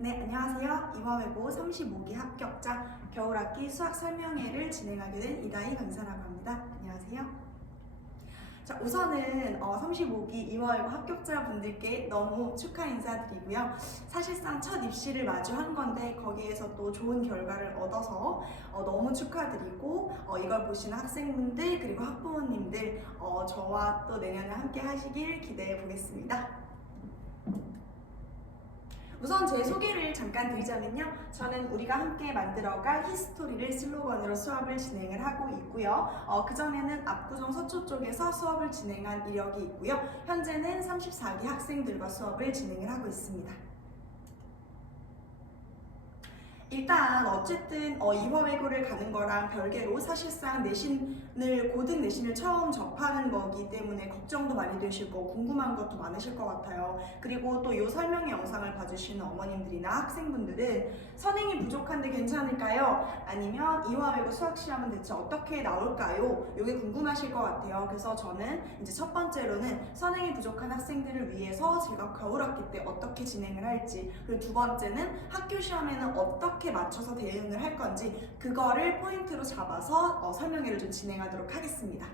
네, 안녕하세요. 이번 외고 35기 합격자 겨울학기 수학 설명회를 진행하게 된 이다희 강사라고 합니다. 안녕하세요. 자, 우선은 35기 이화외고 합격자분들께 너무 축하 인사드리고요. 사실상 첫 입시를 마주한 건데 거기에서 또 좋은 결과를 얻어서 너무 축하드리고 이걸 보시는 학생분들 그리고 학부모님들 저와 또 내년에 함께 하시길 기대해 보겠습니다. 우선 제 소개를 잠깐 드리자면요. 저는 우리가 함께 만들어갈 히스토리를 슬로건으로 수업을 진행을 하고 있고요. 그전에는 압구정 서초 쪽에서 수업을 진행한 이력이 있고요. 현재는 34기 학생들과 수업을 진행을 하고 있습니다. 일단 어쨌든 이화외고를 가는 거랑 별개로 사실상 고등 내신을 처음 접하는 거기 때문에 걱정도 많이 되실 거고 궁금한 것도 많으실 것 같아요. 그리고 또 이 설명의 영상을 봐주시는 어머님들이나 학생분들은 선행이 부족한데 괜찮을까요? 아니면 이화외고 수학시험은 대체 어떻게 나올까요? 이게 궁금하실 것 같아요. 그래서 저는 이제 첫 번째로는 선행이 부족한 학생들을 위해서 제가 겨울학기 때 어떻게 진행을 할지, 그리고 두 번째는 학교 시험에는 어떻게 맞춰서 대응을 할 건지 그거를 포인트로 잡아서 설명회를 좀 진행하도록 하겠습니다.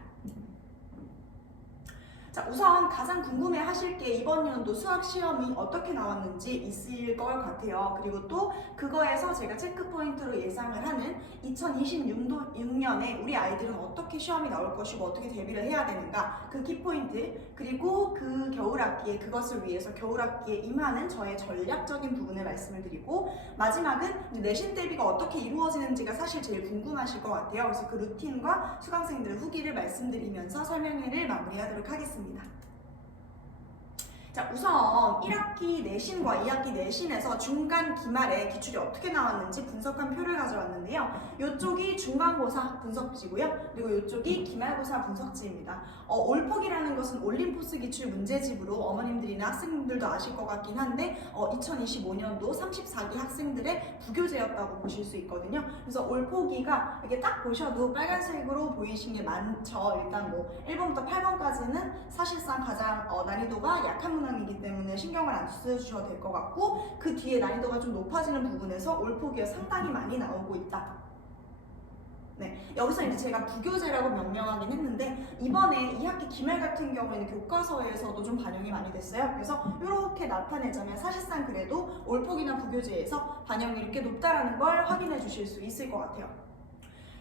자, 우선 가장 궁금해 하실 게 이번 연도 수학 시험이 어떻게 나왔는지 있을 것 같아요. 그리고 또 그거에서 제가 체크 포인트로 예상을 하는 2026년에 우리 아이들은 어떻게 시험이 나올 것이고 어떻게 대비를 해야 되는가, 그 키포인트, 그리고 그 겨울학기에 그것을 위해서 겨울학기에 임하는 저의 전략적인 부분을 말씀을 드리고, 마지막은 내신 대비가 어떻게 이루어지는지가 사실 제일 궁금하실 것 같아요. 그래서 그 루틴과 수강생들의 후기를 말씀드리면서 설명회를 마무리하도록 하겠습니다. 자, 우선 1학기 내신과 2학기 내신에서 중간 기말에 기출이 어떻게 나왔는지 분석한 표를 가져왔는데요. 이쪽이 중간고사 분석지고요. 그리고 이쪽이 기말고사 분석지입니다. 올폭이라는 것은 올림포스 기출 문제집으로 어머님들이나 학생분들도 아실 것 같긴 한데 2025년도 34기 학생들의 부교재였다고 보실 수 있거든요. 그래서 올폭이가 이렇게 딱 보셔도 빨간색으로 보이신 게 많죠. 일단 뭐 1번부터 8번까지는 사실상 가장 난이도가 약한 문항이기 때문에 신경을 안 써주셔도 될 것 같고, 그 뒤에 난이도가 좀 높아지는 부분에서 올폭이가 상당히 많이 나오고 있다. 네, 여기서 이제 제가 부교재라고 명명하긴 했는데 이번에 2학기 기말 같은 경우에는 교과서에서도 좀 반영이 많이 됐어요. 그래서 이렇게 나타내자면 사실상 그래도 올폭이나 부교재에서 반영률이 꽤 높다라는 걸 확인해 주실 수 있을 것 같아요.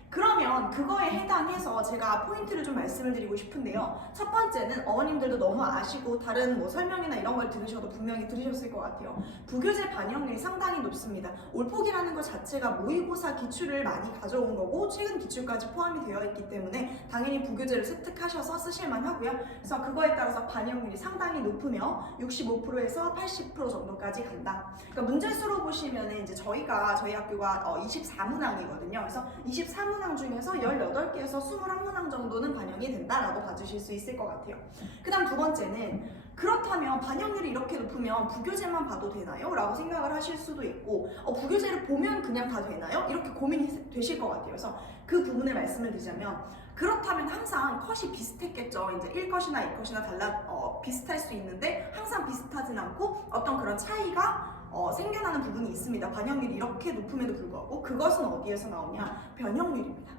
그러면 그거에 해당해서 제가 포인트를 좀 말씀을 드리고 싶은데요. 첫 번째는 어머님들도 너무 아시고 다른 뭐 설명이나 이런 걸 들으셔도 분명히 들으셨을 것 같아요. 부교재 반영률이 상당히 높습니다. 올폭이라는 것 자체가 모의고사 기출을 많이 가져온 거고 최근 기출까지 포함이 되어 있기 때문에 당연히 부교재를 습득하셔서 쓰실만 하고요. 그래서 그거에 따라서 반영률이 상당히 높으며 65%에서 80% 정도까지 간다. 그러니까 문제수로 보시면 이제 저희 학교가 24문항이거든요. 그래서 24문항 중에서 18개에서 21문항 정도는 반영이 된다라고 봐주실 수 있을 것 같아요. 그 다음 두 번째는, 그렇다면 반영률이 이렇게 높으면 부교재만 봐도 되나요? 라고 생각을 하실 수도 있고, 부교재를 보면 그냥 다 되나요? 이렇게 고민이 되실 것 같아요. 그래서 그 부분을 말씀을 드리자면, 그렇다면 항상 컷이 비슷했겠죠. 이제 1컷이나 2컷이나 비슷할 수 있는데 항상 비슷하진 않고 어떤 그런 차이가 생겨나는 부분이 있습니다. 반영률이 이렇게 높음에도 불구하고. 그것은 어디에서 나오냐? 변형률입니다.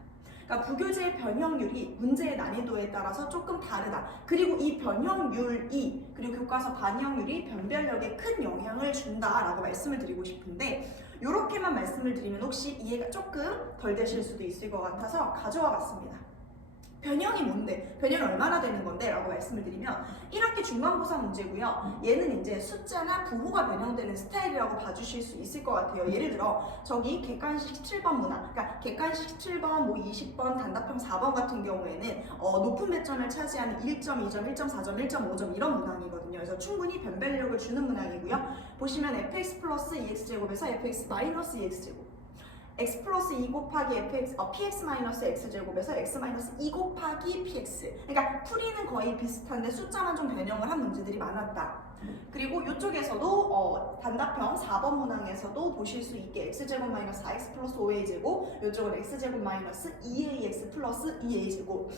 그러니까 부교재의 변형률이 문제의 난이도에 따라서 조금 다르다. 그리고 이 변형률이, 그리고 교과서 반영률이 변별력에 큰 영향을 준다라고 말씀을 드리고 싶은데, 이렇게만 말씀을 드리면 혹시 이해가 조금 덜 되실 수도 있을 것 같아서 가져와 봤습니다. 변형이 뭔데? 변형이 얼마나 되는 건데? 라고 말씀을 드리면 1학기 중간고사 문제고요. 얘는 이제 숫자나 부호가 변형되는 스타일이라고 봐주실 수 있을 것 같아요. 예를 들어 저기 객관식 17번 문항, 그러니까 객관식 17번, 뭐 20번, 단답형 4번 같은 경우에는 높은 배점을 차지하는 1점, 2점, 1.4점, 1.5점 이런 문항이거든요. 그래서 충분히 변별력을 주는 문항이고요. 보시면 fx 플러스 2x제곱에서 fx 마이너스 2x제곱, x 플러스 2 곱하기 px 마이너스 x제곱에서 x 마이너스 2 곱하기 px. 그러니까 풀이는 거의 비슷한데 숫자만 좀 변형을 한 문제들이 많았다. 그리고 이쪽에서도 단답형 4번 문항에서도 보실 수 있게 x제곱 마이너스 4x 플러스 5a제곱, 이쪽은 x제곱 마이너스 2ax 플러스 2a제곱,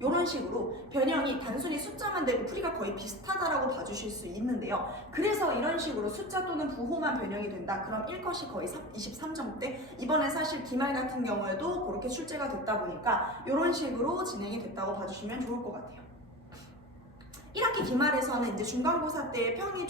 이런 식으로 변형이 단순히 숫자만 되고 풀이가 거의 비슷하다라고 봐주실 수 있는데요. 그래서 이런 식으로 숫자 또는 부호만 변형이 된다. 그럼 1컷이 거의 23점대. 이번에 사실 기말 같은 경우에도 그렇게 출제가 됐다 보니까 이런 식으로 진행이 됐다고 봐주시면 좋을 것 같아요. 1학기 기말에서는 이제 중간고사 때 평이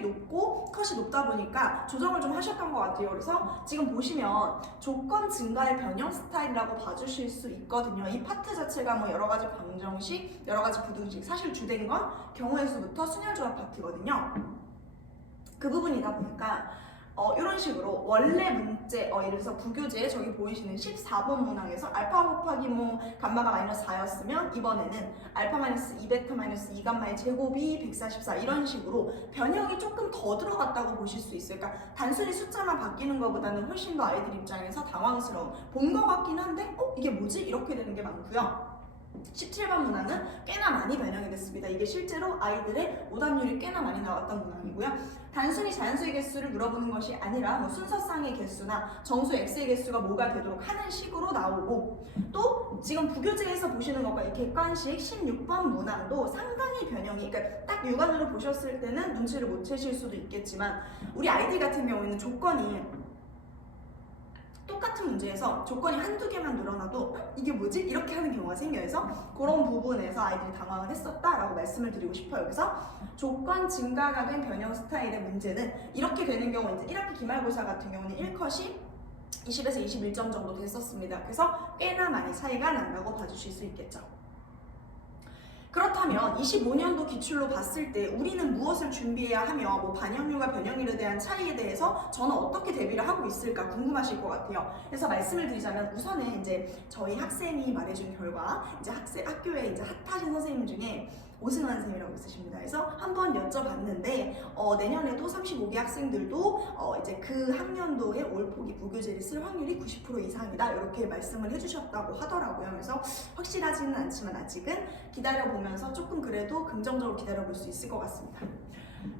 높고 컷이 높다 보니까 조정을 좀 하셨던 것 같아요. 그래서 지금 보시면 조건 증가의 변형 스타일이라고 봐주실 수 있거든요. 이 파트 자체가 뭐 여러 가지 방정식, 여러 가지 부등식, 사실 주된 건 경우의 수부터 순열조합 파트거든요. 그 부분이다 보니까 이런 식으로 원래 문제, 예를 들어서 부교재 저기 보이시는 14번 문항에서 알파 곱하기 뭐 감마가 마이너스 4였으면 이번에는 알파 마이너스 2베타 마이너스 2감마의 제곱이 144 이런 식으로 변형이 조금 더 들어갔다고 보실 수 있어요. 그러니까 단순히 숫자만 바뀌는 것보다는 훨씬 더 아이들 입장에서 당황스러운, 본 것 같긴 한데 이게 뭐지? 이렇게 되는 게 많고요. 17번 문항은 꽤나 많이 변형이 됐습니다. 이게 실제로 아이들의 오답률이 꽤나 많이 나왔던 문항이고요. 단순히 자연수의 개수를 물어보는 것이 아니라 뭐 순서상의 개수나 정수 x의 개수가 뭐가 되도록 하는 식으로 나오고, 또 지금 부교재에서 보시는 것과 이 객관식 16번 문항도 상당히 변형이, 그러니까 딱 육안으로 보셨을 때는 눈치를 못 채실 수도 있겠지만 우리 아이들 같은 경우에는 조건이 똑같은 문제에서 조건이 한두 개만 늘어나도 이게 뭐지? 이렇게 하는 경우가 생겨서 그런 부분에서 아이들이 당황을 했었다라고 말씀을 드리고 싶어요. 그래서 조건 증가가 된 변형 스타일의 문제는 이렇게 되는 경우, 이제 1학기 기말고사 같은 경우는 1컷이 20에서 21점 정도 됐었습니다. 그래서 꽤나 많이 차이가 난다고 봐주실 수 있겠죠. 그렇다면 25년도 기출로 봤을 때 우리는 무엇을 준비해야 하며 뭐 반영률과 변형률에 대한 차이에 대해서 저는 어떻게 대비를 하고 있을까 궁금하실 것 같아요. 그래서 말씀을 드리자면 우선은 이제 저희 학생이 말해준 결과, 이제 학교에 이제 핫하신 선생님 중에 오승환 선생님이라고 있으십니다. 그래서 한번 여쭤봤는데 내년에도 35기 학생들도 이제 그 학년도에 올포기 부교재를 쓸 확률이 90% 이상이다 이렇게 말씀을 해주셨다고 하더라고요. 그래서 확실하지는 않지만 아직은 기다려보면서 조금 그래도 긍정적으로 기다려볼 수 있을 것 같습니다.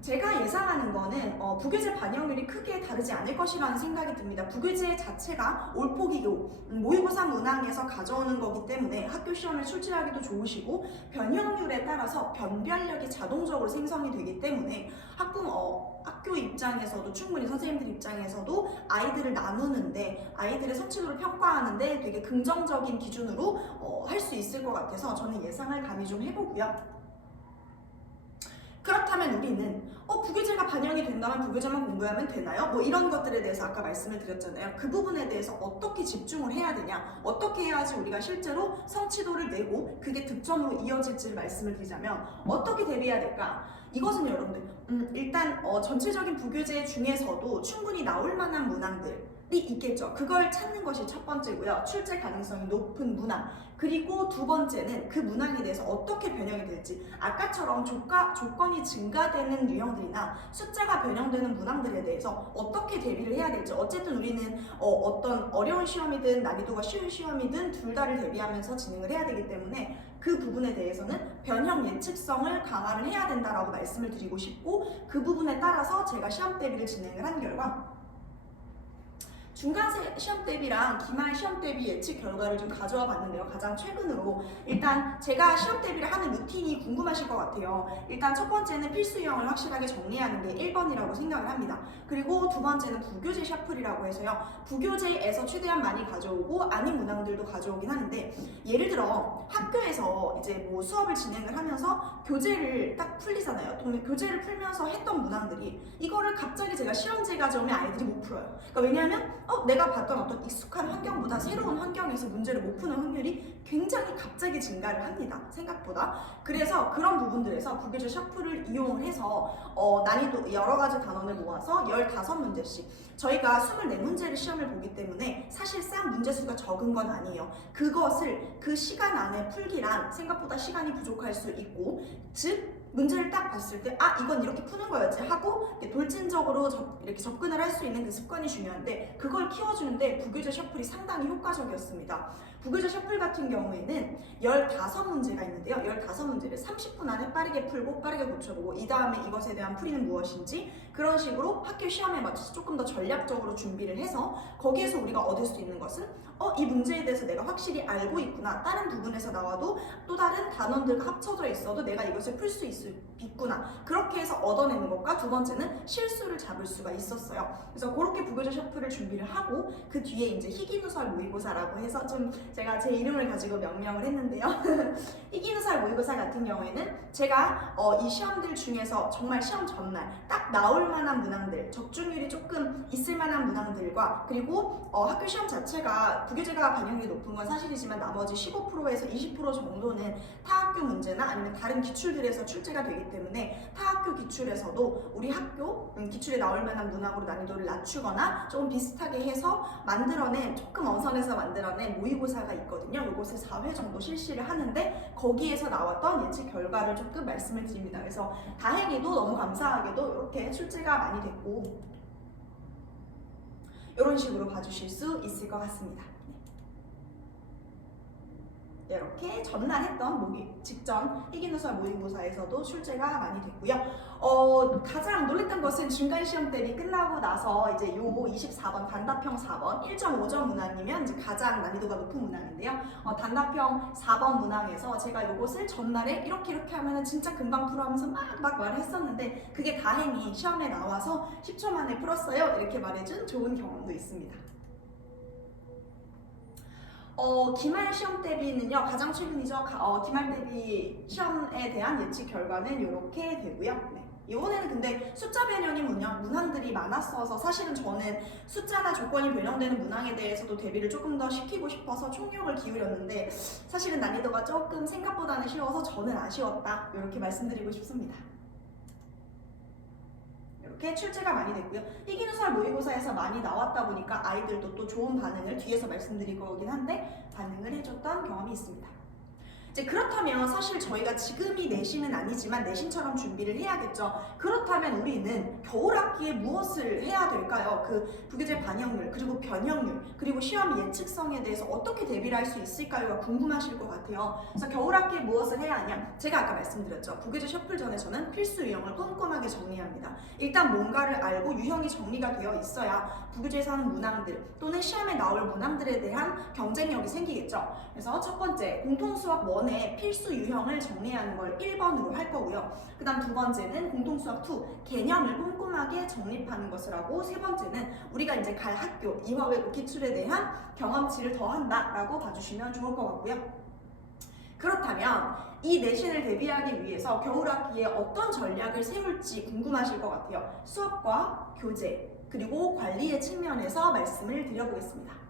제가 예상하는 거는 부교재 반영률이 크게 다르지 않을 것이라는 생각이 듭니다. 부교재 자체가 올포기교, 모의고사 문항에서 가져오는 거기 때문에 학교 시험을 출제하기도 좋으시고 변형률에 따라서 변별력이 자동적으로 생성이 되기 때문에 학교 입장에서도 충분히 선생님들 입장에서도 아이들을 나누는데, 아이들의 성취도를 평가하는데 되게 긍정적인 기준으로 할 수 있을 것 같아서 저는 예상을 감히 좀 해보고요. 그렇다면 우리는 부교재가 반영이 된다면 부교재만 공부하면 되나요? 뭐 이런 것들에 대해서 아까 말씀을 드렸잖아요. 그 부분에 대해서 어떻게 집중을 해야 되냐, 어떻게 해야지 우리가 실제로 성취도를 내고 그게 득점으로 이어질지를 말씀을 드리자면 어떻게 대비해야 될까? 이것은 여러분들 일단 전체적인 부교재 중에서도 충분히 나올 만한 문항들이 있겠죠. 그걸 찾는 것이 첫 번째고요. 출제 가능성이 높은 문항. 그리고 두 번째는 그 문항에 대해서 어떻게 변형이 될지, 아까처럼 조건이 증가되는 유형들이나 숫자가 변형되는 문항들에 대해서 어떻게 대비를 해야 될지. 어쨌든 우리는 어떤 어려운 시험이든 난이도가 쉬운 시험이든 둘 다를 대비하면서 진행을 해야 되기 때문에 그 부분에 대해서는 변형 예측성을 강화를 해야 된다라고 말씀을 드리고 싶고, 그 부분에 따라서 제가 시험 대비를 진행을 한 결과 중간 시험 대비랑 기말 시험 대비 예측 결과를 좀 가져와 봤는데요. 가장 최근으로 일단 제가 시험 대비를 하는 루틴이 궁금하실 것 같아요. 일단 첫 번째는 필수 유형을 확실하게 정리하는 게 1번이라고 생각을 합니다. 그리고 두 번째는 부교재 샤플이라고 해서요. 부교재에서 최대한 많이 가져오고 아닌 문항들도 가져오긴 하는데, 예를 들어 학교에서 이제 뭐 수업을 진행을 하면서 교재를 딱 풀리잖아요. 교재를 풀면서 했던 문항들이 이거를 갑자기 제가 시험지에 가져오면 아이들이 못 풀어요. 그러니까 왜냐하면 내가 봤던 어떤 익숙한 환경보다 새로운 환경에서 문제를 못 푸는 확률이 굉장히 갑자기 증가를 합니다. 생각보다. 그래서 그런 부분들에서 부교재 샤프를 이용을 해서 난이도 여러 가지 단원을 모아서 15문제씩, 저희가 24문제를 시험을 보기 때문에 사실상 문제 수가 적은 건 아니에요. 그것을 그 시간 안에 풀기란 생각보다 시간이 부족할 수 있고, 즉 문제를 딱 봤을 때 이건 이렇게 푸는 거였지 하고 돌진적으로 이렇게 접근을 할 수 있는 그 습관이 중요한데, 그걸 키워주는데 부교재 셔플이 상당히 효과적이었습니다. 부교재 셔플 같은 경우에는 15문제가 있는데요. 15문제를 30분 안에 빠르게 풀고 빠르게 고쳐보고 이 다음에 이것에 대한 풀이는 무엇인지 그런 식으로 학교 시험에 맞춰서 조금 더 전략적으로 준비를 해서 거기에서 우리가 얻을 수 있는 것은 이 문제에 대해서 내가 확실히 알고 있구나. 다른 부분에서 나와도 또 다른 단원들과 합쳐져 있어도 내가 이것을 풀 수 있구나. 그렇게 해서 얻어내는 것과 두 번째는 실수를 잡을 수가 있었어요. 그래서 그렇게 부교재 셔플을 준비를 하고 그 뒤에 이제 희귀누설 모의고사라고 해서 좀 제가 제 이름을 가지고 명명을 했는데요. 희귀누설 모의고사 같은 경우에는 제가 이 시험들 중에서 정말 시험 전날 딱 나올 만한 문항들, 적중률이 조금 있을 만한 문항들과 그리고 학교 시험 자체가 부교재가 반영률이 높은 건 사실이지만 나머지 15%에서 20% 정도는 타 학교 문제나 아니면 다른 기출들에서 출제가 되기 때문에 타 학교 기출에서도 우리 학교 기출에 나올 만한 문항으로 난이도를 낮추거나 조금 비슷하게 해서 만들어낸 조금 어선해서 만들어낸 모의고사가 있거든요. 이것을 4회 정도 실시를 하는데 거기에서 나왔던 예측 결과를 조금 말씀을 드립니다. 그래서 다행히도 너무 감사하게도 이렇게 출제가 많이 됐고 이런 식으로 봐주실 수 있을 것 같습니다. 이렇게 전날 했던 직전 희귀누설 모의고사에서도 출제가 많이 됐고요. 가장 놀랬던 것은 중간시험 대비 끝나고 나서 이제 요 24번 단답형 4번 1.5점 문항이면 이제 가장 난이도가 높은 문항인데요. 단답형 4번 문항에서 제가 요것을 전날에 이렇게 하면은 진짜 금방 풀어 하면서 막 말을 했었는데 그게 다행히 시험에 나와서 10초 만에 풀었어요. 이렇게 말해준 좋은 경험도 있습니다. 기말 시험 대비는요, 가장 최근이죠. 기말 대비 시험에 대한 예측 결과는 이렇게 되고요. 네. 이번에는 근데 숫자 변형인 문항들이 많았어서 사실은 저는 숫자나 조건이 변형되는 문항에 대해서도 대비를 조금 더 시키고 싶어서 총력을 기울였는데 사실은 난이도가 조금 생각보다는 쉬워서 저는 아쉬웠다. 이렇게 말씀드리고 싶습니다. 이렇게 출제가 많이 됐고요. 희귀누설 모의고사에서 많이 나왔다 보니까 아이들도 또 좋은 반응을 뒤에서 말씀드릴 거긴 한데 반응을 해줬던 경험이 있습니다. 이제 그렇다면 사실 저희가 지금이 내신은 아니지만 내신처럼 준비를 해야겠죠. 그렇다면 우리는 겨울 학기에 무엇을 해야 될까요? 그 부교재 반영률, 그리고 변형률, 그리고 시험 예측성에 대해서 어떻게 대비를 할 수 있을까요가 궁금하실 것 같아요. 그래서 겨울 학기에 무엇을 해야 하냐? 제가 아까 말씀드렸죠. 부교재 셔플 전에 저는 필수 유형을 꼼꼼하게 정리합니다. 일단 뭔가를 알고 유형이 정리가 되어 있어야 부교재에서 하는 문항들 또는 시험에 나올 문항들에 대한 경쟁력이 생기겠죠. 그래서 첫 번째, 공통수학 1의 필수 유형을 정리하는 걸 1번으로 할 거고요. 그 다음 두 번째는 공통수학 2, 개념을 꼼꼼하게 정립하는 것을 하고 세 번째는 우리가 이제 갈 학교, 이화 외국 기출에 대한 경험치를 더한다 라고 봐주시면 좋을 것 같고요. 그렇다면 이 내신을 대비하기 위해서 겨울 학기에 어떤 전략을 세울지 궁금하실 것 같아요. 수업과 교재, 그리고 관리의 측면에서 말씀을 드려보겠습니다.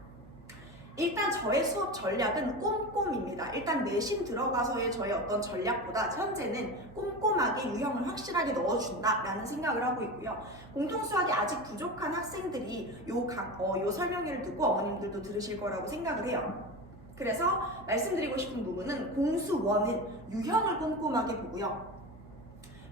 일단 저의 수업 전략은 꼼꼼입니다. 일단 내신 들어가서의 저의 어떤 전략보다 현재는 꼼꼼하게 유형을 확실하게 넣어준다라는 생각을 하고 있고요. 공통수학이 아직 부족한 학생들이 요 설명회를 듣고 어머님들도 들으실 거라고 생각을 해요. 그래서 말씀드리고 싶은 부분은 공수 1은 유형을 꼼꼼하게 보고요.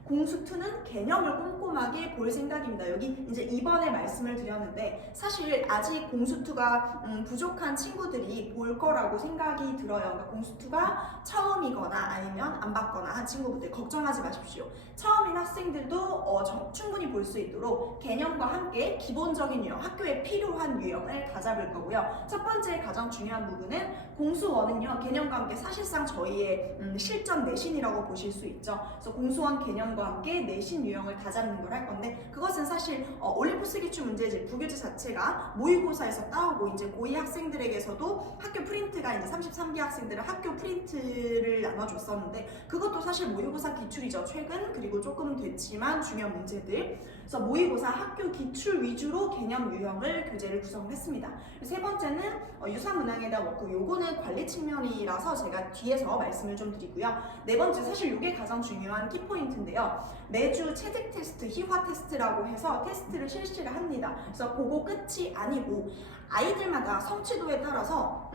공수 2는 개념을 꼼꼼하게 볼 생각입니다. 여기 이제 이번에 말씀을 드렸는데 사실 아직 공수 2가 부족한 친구들이 볼 거라고 생각이 들어요. 그러니까 공수 2가 처음이거나 아니면 안 봤거나 한 친구분들 걱정하지 마십시오. 처음인 학생들도 충분히 볼 수 있도록 개념과 함께 기본적인 유형, 학교에 필요한 유형을 다 잡을 거고요. 첫 번째 가장 중요한 부분은 공수 1은요. 개념과 함께 사실상 저희의 실전 내신이라고 보실 수 있죠. 그래서 공수 1 개념과 함께 내신 유형을 다 잡는 걸 할 건데 그것은 사실 올림푸스 기출 문제집 부교재 자체가 모의고사에서 따오고 이제 고2 학생들에게서도 학교 프린트가 이제 33기 학생들은 학교 프린트를 나눠줬었는데 그것도 사실 모의고사 기출이죠. 최근 그리고 조금 됐지만 중요한 문제들. 그래서 모의고사 학교 기출 위주로 개념 유형을 교재를 구성했습니다. 세 번째는 유사 문항에다 넣고 요거는 관리 측면이라서 제가 뒤에서 말씀을 좀 드리고요. 네 번째 사실 이게 가장 중요한 키포인트인데요. 매주 체득 테스트, 희화 테스트라고 해서 테스트를 실시를 합니다. 그래서 그거 끝이 아니고 아이들마다 성취도에 따라서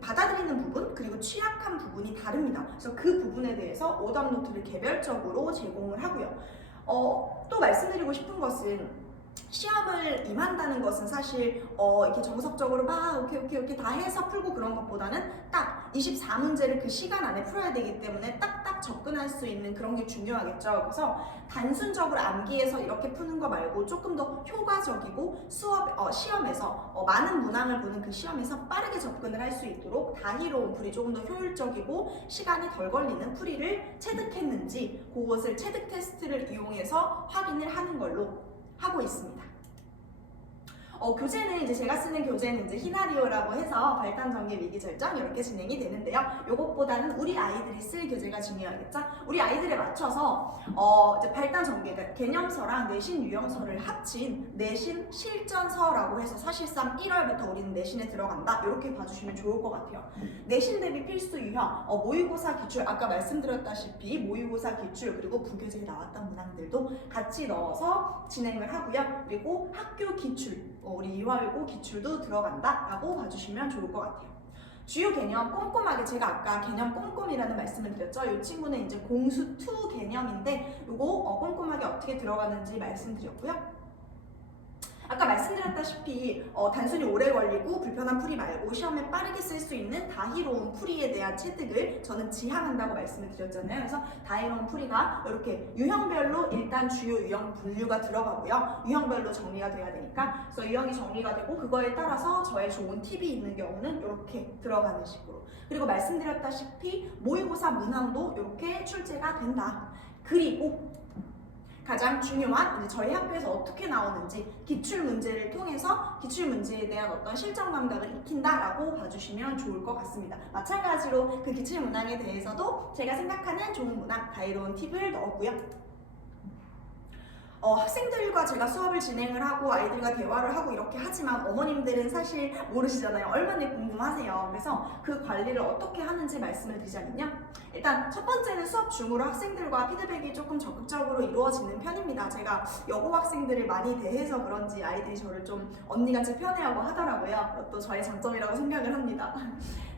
받아들이는 부분 그리고 취약한 부분이 다릅니다. 그래서 그 부분에 대해서 오답 노트를 개별적으로 제공을 하고요. 또 말씀드리고 싶은 것은 시험을 임한다는 것은 사실 이렇게 정석적으로 막 이렇게 다 해서 풀고 그런 것보다는 딱 24문제를 그 시간 안에 풀어야 되기 때문에 딱딱 접근할 수 있는 그런 게 중요하겠죠. 그래서 단순적으로 암기해서 이렇게 푸는 거 말고 조금 더 효과적이고 시험에서 많은 문항을 보는 그 시험에서 빠르게 접근을 할 수 있도록 다희로운 풀이, 조금 더 효율적이고 시간이 덜 걸리는 풀이를 체득했는지 그것을 체득 테스트를 이용해서 확인을 하는 걸로 하고 있습니다. 교재는 이제 제가 쓰는 교재는 이제 히나리오라고 해서 발단 전개 위기 절정 이렇게 진행이 되는데요. 요것보다는 우리 아이들이 쓸 교재가 중요하겠죠. 우리 아이들에 맞춰서 이제 발단 전개, 그러니까 개념서랑 내신 유형서를 합친 내신 실전서라고 해서 사실상 1월부터 우리는 내신에 들어간다 이렇게 봐주시면 좋을 것 같아요. 내신 대비 필수 유형, 모의고사 기출, 아까 말씀드렸다시피 모의고사 기출 그리고 부교재에 나왔던 문항들도 같이 넣어서 진행을 하고요. 그리고 학교 기출, 우리 이화여고 기출도 들어간다라고 봐주시면 좋을 것 같아요. 주요 개념 꼼꼼하게, 제가 아까 개념 꼼꼼이라는 말씀을 드렸죠. 이 친구는 이제 공수2 개념인데 요거 꼼꼼하게 어떻게 들어가는지 말씀드렸고요. 아까 말씀드렸다시피 단순히 오래 걸리고 불편한 풀이 말고 시험에 빠르게 쓸 수 있는 다희로운 풀이에 대한 체득을 저는 지향한다고 말씀을 드렸잖아요. 그래서 다희로운 풀이가 이렇게 유형별로 일단 주요 유형 분류가 들어가고요. 유형별로 정리가 돼야 되니까 그래서 유형이 정리가 되고 그거에 따라서 저의 좋은 팁이 있는 경우는 이렇게 들어가는 식으로. 그리고 말씀드렸다시피 모의고사 문항도 이렇게 출제가 된다. 그리고 가장 중요한 이제 저희 학교에서 어떻게 나오는지 기출 문제를 통해서 기출 문제에 대한 어떤 실전 감각을 익힌다라고 봐주시면 좋을 것 같습니다. 마찬가지로 그 기출 문항에 대해서도 제가 생각하는 좋은 문항, 다이로운 팁을 넣었고요. 학생들과 제가 수업을 진행을 하고 아이들과 대화를 하고 이렇게 하지만 어머님들은 사실 모르시잖아요. 얼마나 궁금하세요. 그래서 그 관리를 어떻게 하는지 말씀을 드리자면요. 일단 첫 번째는 수업 중으로 학생들과 피드백이 조금 적극적으로 이루어지는 편입니다. 제가 여고 학생들을 많이 대해서 그런지 아이들이 저를 좀 언니같이 편해하고 하더라고요. 그것도 저의 장점이라고 생각을 합니다.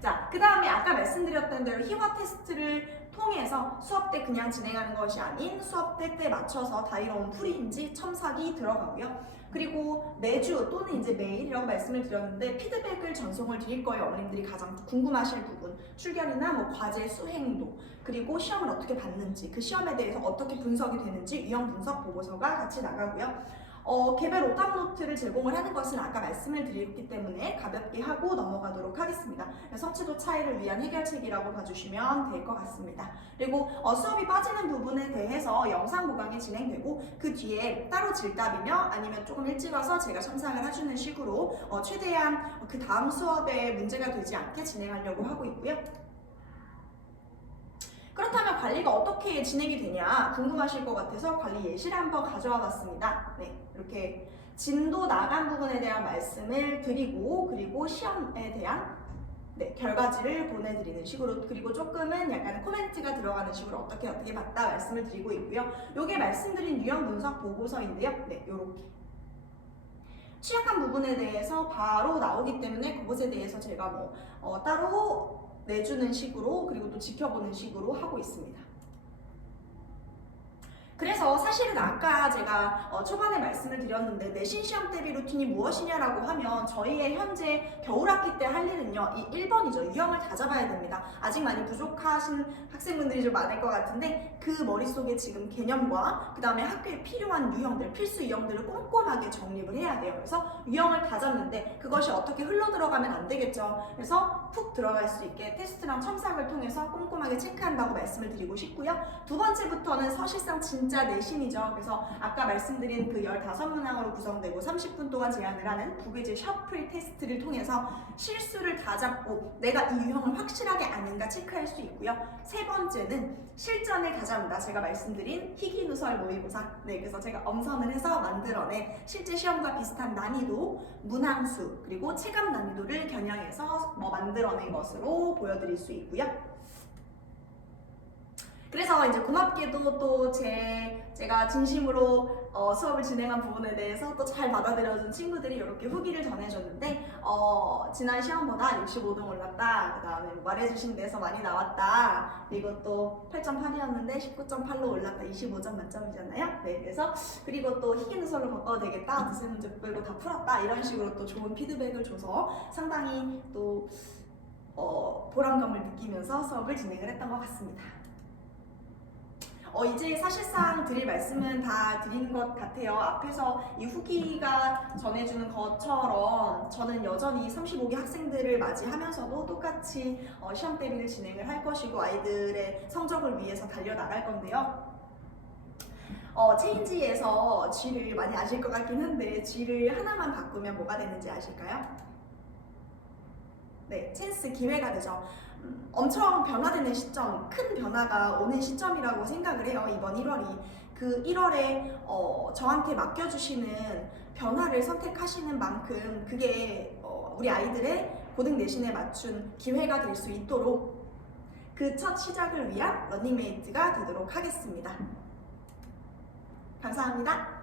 자, 그 다음에 아까 말씀드렸던 대로 희화 테스트를 통해서 수업 때 그냥 진행하는 것이 아닌 수업 때 맞춰서 다이로운 풀이인지 첨삭이 들어가고요. 그리고 매주 또는 이제 매일이라고 말씀을 드렸는데 피드백을 전송을 드릴 거예요. 어머님들이 가장 궁금하실 부분, 출결이나 뭐 과제 수행도, 그리고 시험을 어떻게 봤는지, 그 시험에 대해서 어떻게 분석이 되는지 유형 분석 보고서가 같이 나가고요. 개별 오답 노트를 제공을 하는 것은 아까 말씀을 드렸기 때문에 가볍게 하고 넘어가도록 하겠습니다. 성취도 차이를 위한 해결책이라고 봐주시면 될 것 같습니다. 그리고 수업이 빠지는 부분에 대해서 영상 보강이 진행되고 그 뒤에 따로 질답이며 아니면 조금 일찍 와서 제가 첨삭을 해주는 식으로 최대한 그 다음 수업에 문제가 되지 않게 진행하려고 하고 있고요. 그렇다면 관리가 어떻게 진행이 되냐 궁금하실 것 같아서 관리 예시를 한번 가져와 봤습니다. 네, 이렇게 진도 나간 부분에 대한 말씀을 드리고 그리고 시험에 대한 결과지를 보내드리는 식으로, 그리고 조금은 약간 코멘트가 들어가는 식으로 어떻게 봤다 말씀을 드리고 있고요. 요게 말씀드린 유형 분석 보고서인데요. 네, 요렇게 취약한 부분에 대해서 바로 나오기 때문에 그것에 대해서 제가 따로 내주는 식으로 그리고 또 지켜보는 식으로 하고 있습니다. 그래서 사실은 아까 제가 초반에 말씀을 드렸는데 내신 시험 대비 루틴이 무엇이냐라고 하면 저희의 현재 겨울학기 때 할 일은요, 이 1번이죠. 유형을 다 잡아야 됩니다. 아직 많이 부족하신 학생분들이 좀 많을 것 같은데 그 머릿속에 지금 개념과 그 다음에 학교에 필요한 유형들, 필수 유형들을 꼼꼼하게 정립을 해야 돼요. 그래서 유형을 다 잡는데 그것이 어떻게 흘러 들어가면 안 되겠죠. 그래서 푹 들어갈 수 있게 테스트랑 첨삭을 통해서 꼼꼼하게 체크한다고 말씀을 드리고 싶고요. 두 번째부터는 사실상 진짜 내신이죠. 그래서 아까 말씀드린 그 15문항으로 구성되고 30분 동안 제한을 하는 부교재 셔플 테스트를 통해서 실수를 다 잡고 내가 이 유형을 확실하게 아는가 체크할 수 있고요. 세 번째는 실전을 다 잡는다. 제가 말씀드린 희귀누설 모의고사. 네, 그래서 제가 엄선을 해서 만들어낸 실제 시험과 비슷한 난이도, 문항수, 그리고 체감 난이도를 겨냥해서 만들어낸 것으로 보여드릴 수 있고요. 그래서 이제 고맙게도 또 제가 진심으로 수업을 진행한 부분에 대해서 또 잘 받아들여준 친구들이 이렇게 후기를 전해줬는데 지난 시험보다 65등 올랐다. 그 다음에 말해주신 데서 많이 나왔다. 그리고 또 8.8이었는데 19.8로 올랐다. 25점 만점이잖아요. 네, 그래서 그리고 또 희귀 누설로 바꿔도 되겠다. 두세 문제 빼고 다 풀었다. 이런 식으로 또 좋은 피드백을 줘서 상당히 또 보람감을 느끼면서 수업을 진행을 했던 것 같습니다. 이제 사실상 드릴 말씀은 다 드린 것 같아요. 앞에서 이 후기가 전해주는 것처럼 저는 여전히 35기 학생들을 맞이하면서도 똑같이 시험 대비를 진행을 할 것이고 아이들의 성적을 위해서 달려나갈 건데요. 체인지에서 G를 많이 아실 것 같긴 한데 G를 하나만 바꾸면 뭐가 되는지 아실까요? 네, 찬스, 기회가 되죠. 엄청 변화되는 시점, 큰 변화가 오는 시점이라고 생각을 해요. 이번 1월이. 그 1월에 저한테 맡겨주시는 변화를 선택하시는 만큼 그게 우리 아이들의 고등 내신에 맞춘 기회가 될 수 있도록 그 첫 시작을 위한 러닝메이트가 되도록 하겠습니다. 감사합니다.